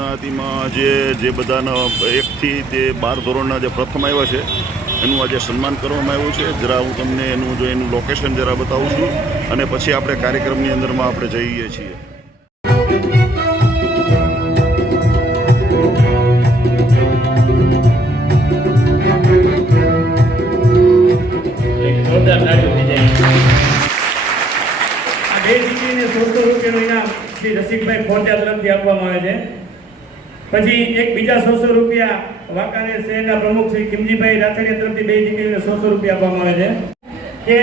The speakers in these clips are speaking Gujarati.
જ્ઞાતિમાં જે જે બધાના એકથી તે બાર ધોરણના જે પ્રથમ આવ્યા છે, એનું આજે સન્માન કરવામાં આવ્યું છે. જરા હું તમને એનું જો એનું લોકેશન જરા બતાવું છું અને પછી આપણે કાર્યક્રમની અંદરમાં આપણે જઈએ છીએ. રસિકભાઈ ખોટિયા તરફથી આપવામાં આવે છે. પછી એક બીજા સોસો રૂપિયા વાંકાનેર શહેરના પ્રમુખ શ્રી કિમજીભાઈ રાઠડિયા તરફથી બે દીકરીને સોસો રૂપિયા આપવામાં આવે છે. કે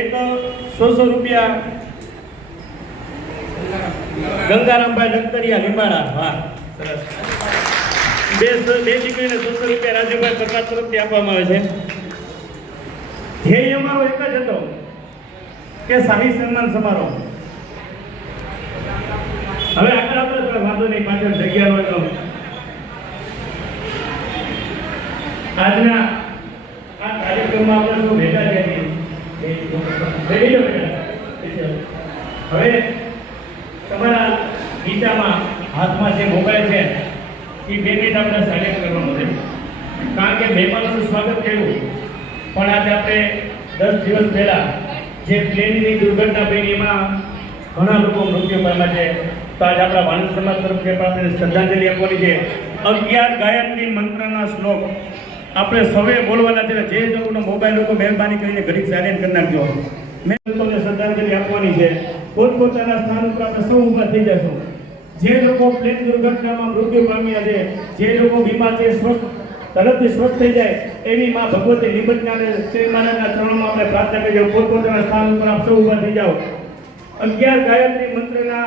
એક સોસો રૂપિયા ગંગારામભાઈ લખતરિયા લીંબાડા સરસ બે બે દીકરીને સોસો રૂપિયા રાજુભાઈ પ્રકાશ તરફથી આપવામાં આવે છે. ધ્યેય અમારો એક જ હતો કે શાહી સન્માન સમારોહ. હવે આગળ આપણે તો વાંધો નહીં, પાછળ જગ્યા હોય તો. આજના આ કાર્યક્રમમાં આપણે શું ભેગા થયા છીએ. હવે. તમારા ગીતામાં હાથમાં જે મોબાઈલ છે, એ બે મિનિટ આપણે સાઇલેન્ટ કરવાનું છે. કારણ કે મહેમાનોનું સ્વાગત થયું પણ આજે આપણે દસ દિવસ પહેલા જે પ્લેનની દુર્ઘટના બની, એમાં ઘણા લોકો મૃત્યુ પામ્યા છે. તો આજે આપણા વાણંદ સમાજ તરફથી આપણે શ્રદ્ધાંજલિ આપવાની છે. અગિયાર ગાયત્રી મંત્રના શ્લોક. આપણે સૌએ બોલવાના છે, જે લોકોનો મોબાઈલ લોકો મહેરબાની કરીને ઘડીક સાયલેન્ટ કરી નાખજો. મેં લોકોને શ્રદ્ધાંજલિ આપવાની છે. પોતપોતાના સ્થાન ઉપર આપણે સૌ ઊભા થઈ જશું જે લોકો પ્લેન દુર્ઘટનામાં મૃત્યુ પામ્યા છે, જે લોકો બીમાર છે સ્વસ્થ, તરતથી સ્વસ્થ થઈ જાય, એવી માં ભગવતી નિબંધનાને શ્રી મહારાજના ચરણમાં આપણે પ્રાર્થના કરીએ. પોતપોતાના સ્થાન ઉપર આપ સૌ ઊભા થઈ જાઓ. અગિયાર ગાયત્રી મંત્રના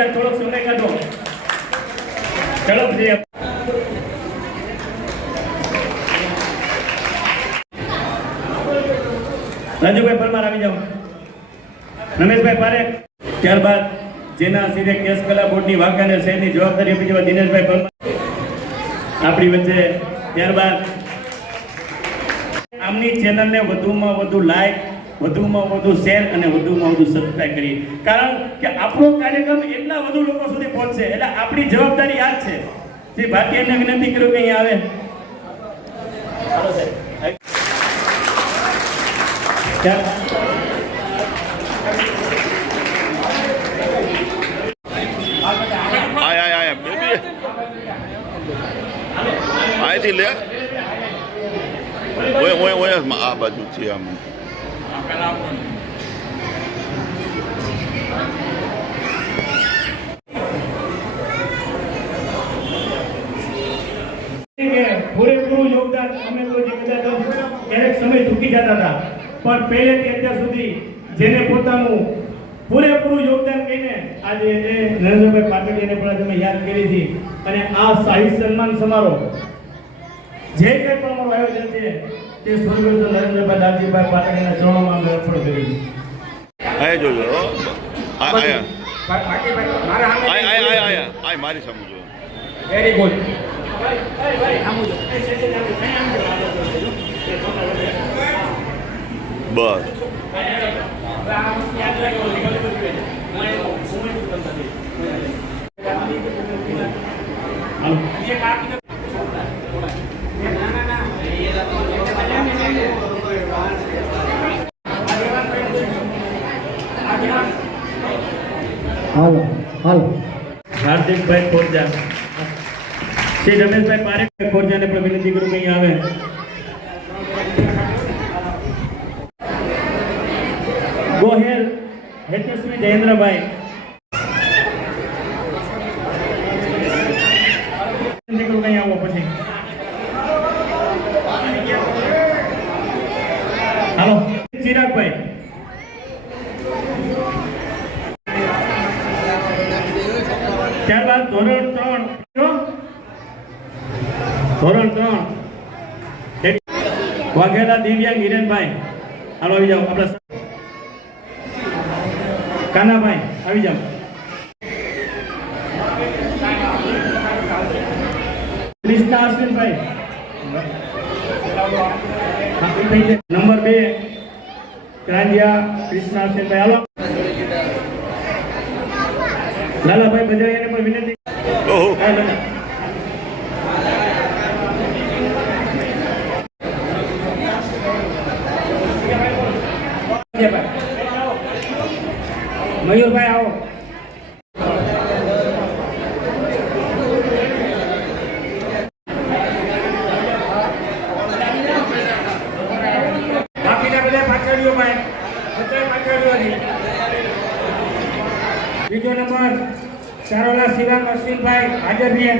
જરા થોડોક સમય કાઢો. ઝડપથી રાજુભાઈ પરમાર આવી જાઓ. રમેશભાઈ પારેખ. ત્યારબાદ જેના સીધે કેસ કલા બોર્ડની વાંકાનેર શહેરની જવાબદારી આપી જવા દિનેશભાઈ પરમાર. આપણી વચ્ચે ત્યારબાદ આમની ચેનલને વધુમાં વધુ લાઈક વધુમાં વધુ શેર અને વધુમાં વધુ સબસ્ક્રાઈબ કરી કારણ કે આપણો કાર્યક્રમ એટલા વધુ લોકો સુધી પહોંચશે. એટલે આપણી જવાબદારી આ જ છે. જે ભારતીયને વિનંતી કરું કે અહીંયા આવે. હાલો સાહેબ. ત્યાં- આય આય આય બેબી અહીંથી લે. ઓય ઓય ઓય આ બાજુથી આમ. પૂરેપૂરું યોગદાન જે કદાચ પણ પહેલેથી અત્યાર સુધી જેને પોતાનું પૂરેપૂરું યોગદાન કહીને આજે એ નરેન્દ્રભાઈ પણ તમે યાદ કરી હતી અને આ શાહી સન્માન સમારોહ જે કંઈ પણ આયોજન છે તે સ્વર્ગસ્થ નરેન્દ્રભાઈ દાદજીભાઈ પાટડીના ચરણોમાં અમે અર્પણ કરી છે. આય જોજો આયા. આય આય આય આય આય મારી સામે જો. વેરી ગુડ બસ હાલો હાલો હાર્દિકભાઈ ખોરજા. શ્રી રમેશભાઈ પારેખ ખોરજાને પણ વિનંતી કરું કે આવે ગોહેલ હેતુશ્રી જયેન્દ્રભાઈ. ચિરાગભાઈ. ધોરણ ત્રણ. ધોરણ ત્રણ. વાઘેલા દિવ્યાંગ હિરેનભાઈ. હાલો, આવી જાઓ. આપણા કાનાભાઈ, આવી જાઓ. કૃષ્ણા અશ્વિનભાઈ નંબર બે. ક્રાંતિયા કૃષ્ણા અશ્વિનભાઈ હાલો. લાલાભાઈ બજારિયાને પણ વિનંતી ઓહો હા, લાલા. મયુરભાઈ આવો બાકીના બધા પાછળીઓ ભાઈ બધા પાછળીઓ છે બીજો નંબર ચારોલા શિવાંગ અશ્વિનભાઈ હાજર છે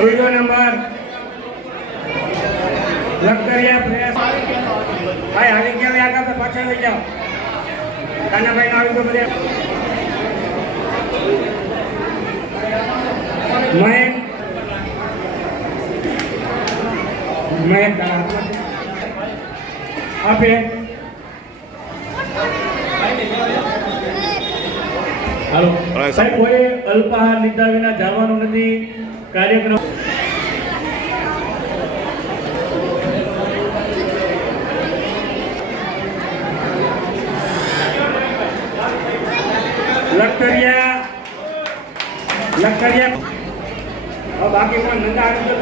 બીજો નંબર લખતરિયા પ્રયાસ. ભાઈ હાલી ગયા આગળ તો પાછળ લઈ જાઓ. કાનાભાઈ આવી તો બધા. મહેક. મહેક આપે. હાલો. સાહેબ કોઈ અલ્પાહાર લીધા વિના જવાનું નથી. કાર્યક્રમ લખતરિયા લખતરિયા બાકી પણ નંદા આવી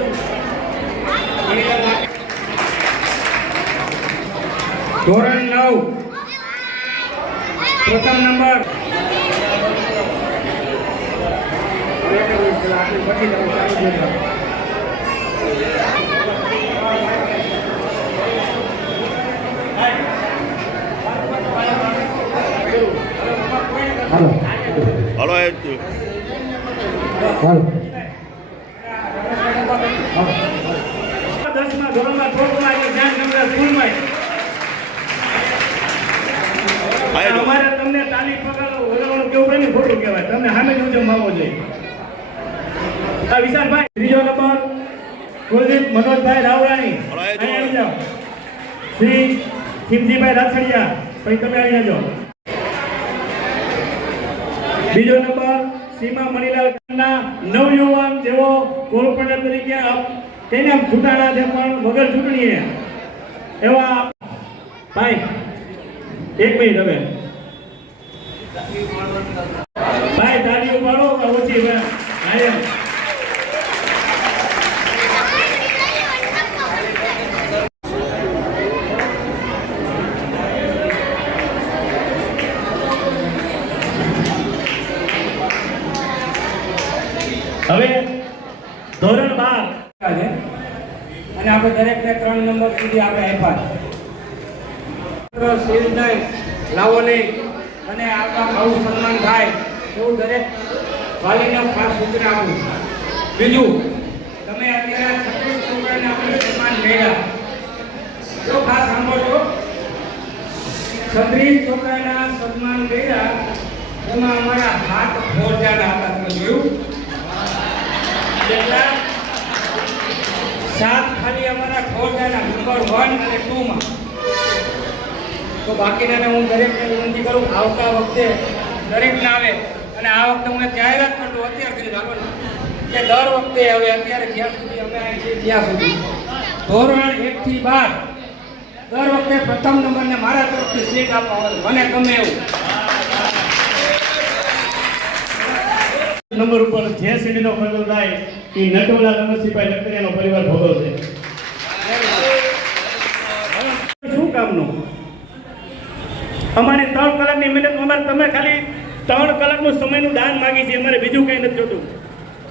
ધોરણ નવ. પ્રથમ નંબર પછી તમે ચાલુ જોજો. હાલો. એ હાલો. દસમા ધોરણમાં ધોરણમાં આજે ધ્યાન સ્કૂલમાં અમારે તમને તાલી પગાર ઓલાવાનું કેવું કઈ ખોટું કહેવાય. તમને સામે જ જમાવો જોઈએ. વિશાલભાઈ ત્રીજો નંબર કુલદીપ મનોજભાઈ રાવરાણી. આવી જાઓ. શ્રી ખીમજીભાઈ રાછડિયા પછી તમે આવી જાજો બીજો નંબર સીમા મણીલાલ ખાનના નવયુવાન જેવો કોર્પોરેટર તરીકે તેને આમ ચૂંટાણા છે પણ વગર ચૂંટણીએ. એવા ભાઈ એક મિનિટ હવે ભાઈ તાળીઓ પાડો કે ઓછી હા એમ. હવે ધોરણ બાર છે અને આપણે દરેકને સુધી આપણે આપ્યા અને આપણા આવું સન્માન થાય. એવું દરેક વાલીને ખાસ સૂચના આપું બીજું, તમે અત્યારે છત્રીસ છોકરાને આપણે સન્માન મળ્યા તો ખાસ સાંભળજો. છત્રીસ છોકરાના સન્માન મળ્યા એમાં અમારા હાથ ફોરજાના હતા. તમે જોયું? સાત ખાલી અમારા ખોરજાના નંબર વન અને ટુમાં તો બાકીના હું દરેકને વિનંતી કરું, આવતા વખતે દરેકને આવે. અને આ વખતે હું જાહેરાત કરતો અત્યાર સુધી જ કે દર વખતે હવે અત્યારે જ્યાં સુધી અમે અહીં છીએ, ત્યાં સુધી. ધોરણ એક થી બાર. દર વખતે પ્રથમ નંબરને મારા તરફથી સીટ આપવા આવે મને ગમે એવું. નંબર ઉપર જે સીડીનો ફાયદો થાય, એ નટવલા રમતસિંહભાઈ નકરિયાનો પરિવાર ભોગવશે શું કામનું? અમારી ત્રણ કલાકની મહેનત, અમારે તમે ખાલી ત્રણ કલાકનું સમયનું દાન માગી છે, અમારે બીજું કંઈ નથી જોતું.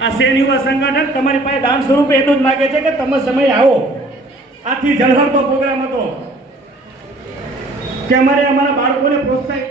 આ સેન યુવા સંગઠન તમારી પાસે દાન સ્વરૂપે એટલું જ માગે છે કે તમે સમય આવો. આથી જળહળતો પ્રોગ્રામ હતો કે અમારે અમારા બાળકોને પ્રોત્સાહિત